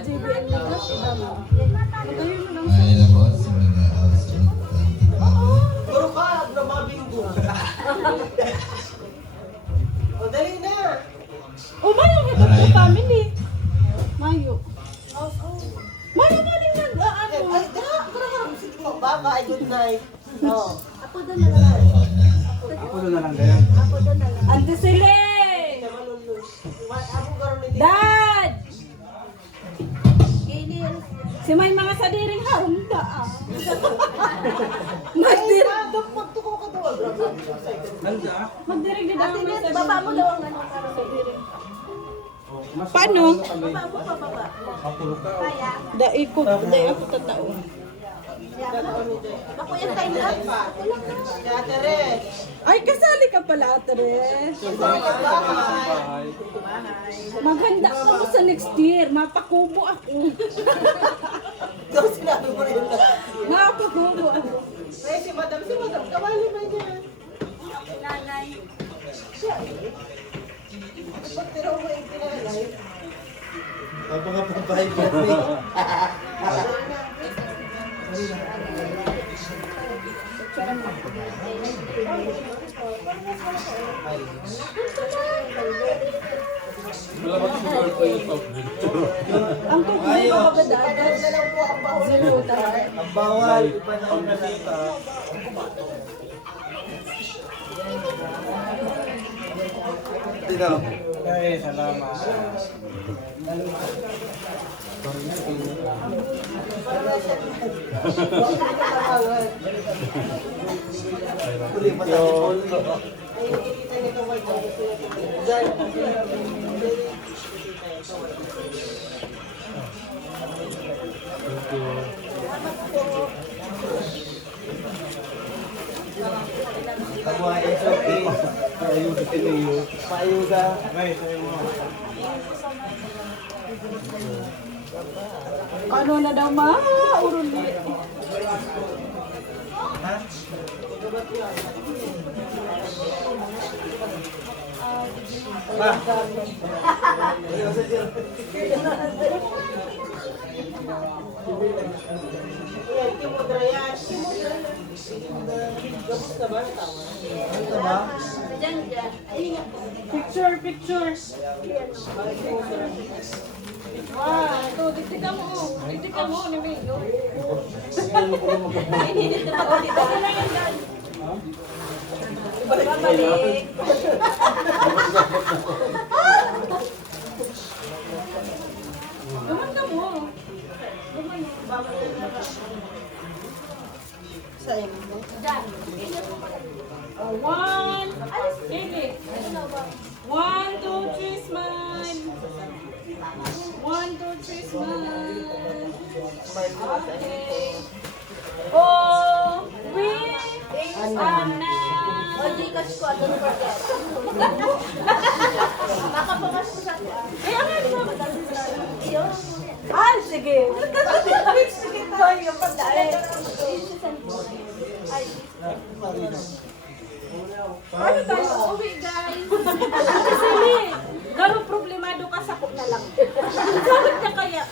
JBM na gas, iba mo. Magayon mo lang Ay, labot sa mga household ng tao. Puro ka, na mga bingo. O, dali na. Oh, Mayo, ito po family. Mayo. Mayo ka rin nag, ano? Ay, dara. Sige mo, bye-bye, good night. O. Ako doon na lang. Ako doon na lang kaya. Ako doon na lang. Ante Sile! Ako karoon ni Dad! Si may mga sadiring harumda ah. Magdirig. Magtuko ka doon. Handa? Magdirig din ako mga sadiring. Baba mo daw ang ano para sadiring. Paano? Baba mo pa, baba. Kapulo ka. Dai ako tatao. Ako yung time lang pa. Kaya Teres. Ay, kasali ka pala, Tres. Bahay. Maghanda ka mo sa next year. Mapakubo ako. Daw sinabi mo rin lang. Mapakubo ako. Ay, si Madam, kawali na niya. Nanay. Pag tiraw mo yung pinalay. Ang mga papahay birthday. Ang tugtog ko ba dad? Na lang po ang bahon. Ang bawal. Ipanahon na Pagkita. Tinaw. Okay, salamat. Huli pa sa tol. Kamuha SOP. Ayuda sila. Paayuda. Guys, ayaw mo. Ano na daw ma? Uruli. Ha? Pa. Ayaw sa dyan. Yan, Kimodrayan. Gabos na ba? Tama. Ano ba? Picture, picture. Ah, ito, diktikan mo. Diktikan mo, ni Migo. Ininit na ako dito. Babalik. Gumanda mo. Sa inyo. One. Hindi. 1, 2, 3, smile. 1, 2, 3, smile. Okay. Oh, Anna. Eh, ano yun ba? Ah, sige. Sige tayo. Ano tayo? Uwi, guys. Kasi, garo problemado ka sa na lang. Bakit ka kaya?